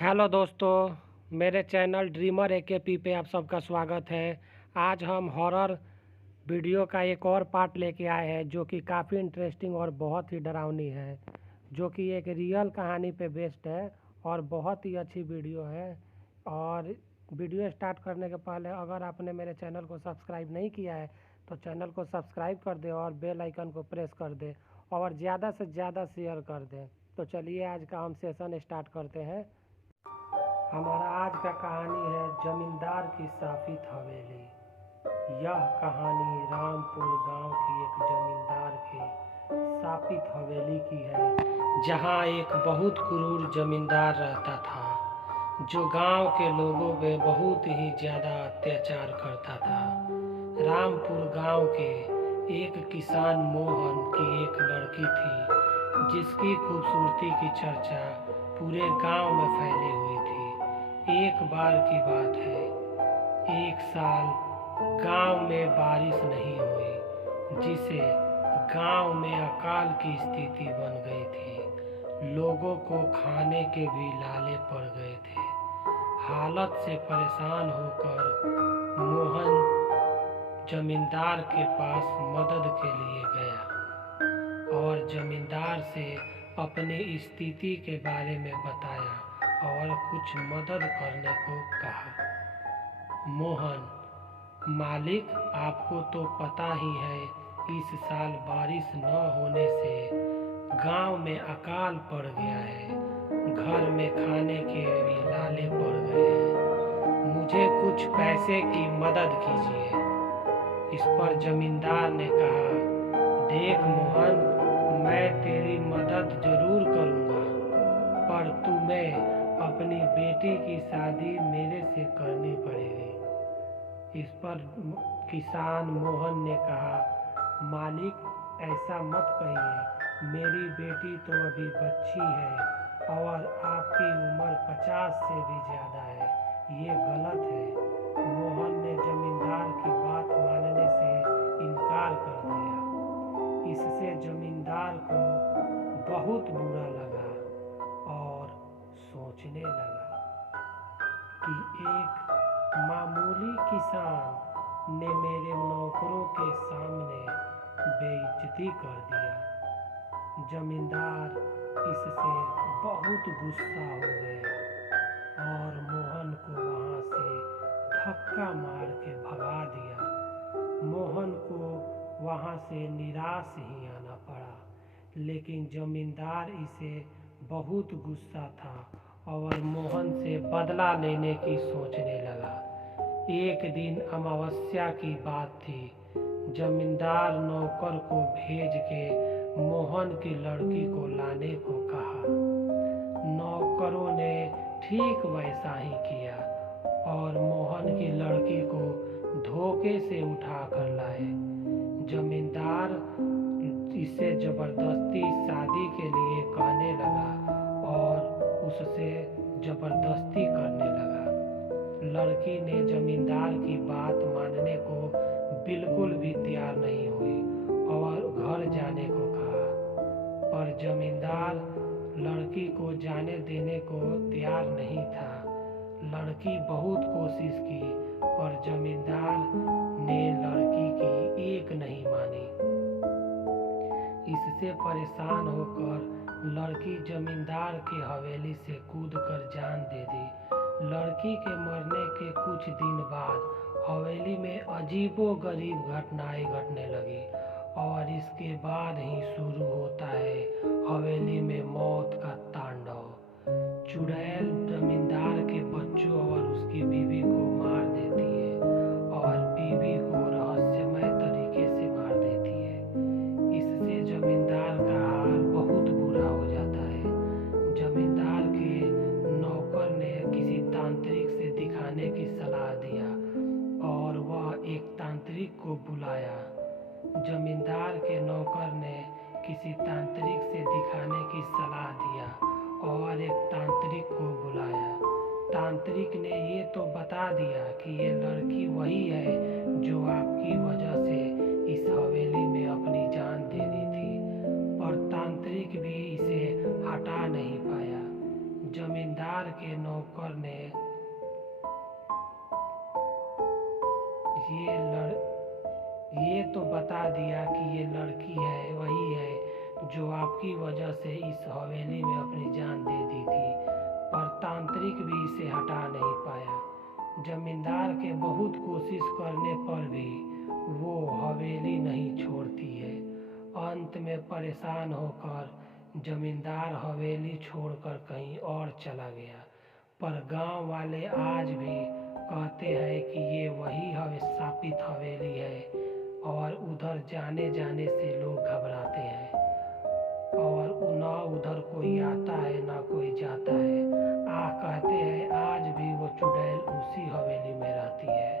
Hello दोस्तों, मेरे channel dreamer AKP पे आप सबका स्वागत है। आज हम हॉरर वीडियो का एक और पार्ट लेके आए हैं जो कि काफ़ी इंटरेस्टिंग और बहुत ही डरावनी है, जो कि एक रियल कहानी पे बेस्ड है और बहुत ही अच्छी वीडियो है। और वीडियो स्टार्ट करने के पहले अगर आपने मेरे चैनल को सब्सक्राइब नहीं किया है तो चैनल को सब्सक्राइब कर दें और बेल आइकन को प्रेस कर दें और ज़्यादा से ज़्यादा शेयर कर दें। तो चलिए आज का हम सेशन स्टार्ट करते हैं। हमारा आज का कहानी है जमींदार की शापित हवेली। यह कहानी रामपुर गांव की एक जमींदार के शापित हवेली की है, जहां एक बहुत क्रूर जमींदार रहता था जो गांव के लोगों पे बहुत ही ज़्यादा अत्याचार करता था। रामपुर गांव के एक किसान मोहन की एक लड़की थी जिसकी खूबसूरती की चर्चा पूरे गांव में फैली हुई थी। एक बार की बात है, एक साल गांव में बारिश नहीं हुई, जिससे गांव में अकाल की स्थिति बन गई थी। लोगों को खाने के भी लाले पड़ गए थे। हालत से परेशान होकर मोहन जमींदार के पास मदद के लिए गया और जमींदार से अपनी स्थिति के बारे में बताया और कुछ मदद करने को कहा। मोहन: मालिक, आपको तो पता ही है, इस साल बारिश न होने से गांव में अकाल पड़ गया है। घर में खाने के भी लाले पड़ गए हैं। मुझे कुछ पैसे की मदद कीजिए। इस पर जमींदार ने कहा, देख मोहन, मैं तेरी मदद जरूर करूंगा, पर तुम्हें अपनी बेटी की शादी मेरे से करनी पड़ेगी। इस पर किसान मोहन ने कहा, मालिक, ऐसा मत कहिए, मेरी बेटी तो अभी बच्ची है और आपकी उम्र 50 से भी ज़्यादा है, ये गलत है। मोहन ने जमींदार की बात मानने से इनकार कर दिया। इससे जमींदार को बहुत बुरा लगा और सोचने लगा कि एक मामूली किसान ने मेरे नौकरों के सामने बेइज्जती कर दिया। जमींदार इससे बहुत गुस्सा हो गया और मोहन को वहां से धक्का मार के भगा दिया। मोहन को वहां से निराश ही आना पड़ा, लेकिन जमींदार इसे बहुत गुस्सा था और मोहन से बदला लेने की सोचने लगा। एक दिन अमावस्या की बात थी। जमींदार नौकर को भेज के मोहन की लड़की को लाने को कहा। नौकरों ने ठीक वैसा ही किया और मोहन की लड़की को धोखे से उठा कर लाए। जमींदार इसे जबरदस्ती शादी के लिए कहने लगा और उससे जबरदस्ती करने लगा। लड़की ने जमींदार की बात मानने को बिल्कुल भी तैयार नहीं हुई और घर जाने को कहा, पर जमींदार लड़की को जाने देने को तैयार नहीं था। लड़की बहुत कोशिश की, पर जमींदार ने लड़की की एक नहीं मानी। इससे परेशान होकर लड़की जमींदार के हवेली से कूदकर जान दे दी। लड़की के मरने के कुछ दिन बाद हवेली में अजीबोगरीब घटनाएं घटने लगी और इसके बाद ही शुरू होता है हवेली में मौत का तांडव। चुड़ैल जमींदार के बच्चों और उसकी बीवी को मार देती है और बीवी को रहस्यमय तरीके से मार देती है। इससे जमींदार का हाल बहुत बुरा हो जाता है। जमींदार के नौकर ने किसी तांत्रिक से दिखाने की सलाह दिया और वह एक तांत्रिक को बुलाया। जमींदार के नौकर ने किसी तांत्रिक से दिखाने की सलाह दिया और एक तांत्रिक को बुलाया। तांत्रिक ने ये तो बता दिया कि ये लड़की वही है जो आपकी वजह से इस हवेली में अपनी जान दे दी थी, पर तांत्रिक भी इसे हटा नहीं पाया। जमींदार जमींदार के नौकर ने ये तो बता दिया कि ये लड़की है, वही है जो आपकी वजह से इस हवेली में अपनी जान दे दी थी, पर तांत्रिक भी इसे हटा नहीं पाया। जमींदार के बहुत कोशिश करने पर भी वो हवेली नहीं छोड़ती है। अंत में परेशान होकर जमींदार हवेली छोड़कर कहीं और चला गया, पर गांव वाले आज भी कहते हैं कि ये वही शापित हवेली है और उधर जाने से लोग घबराते हैं और ना उधर कोई आता है ना कोई जाता है। कहते हैं आज भी वो चुड़ैल उसी हवेली में रहती है।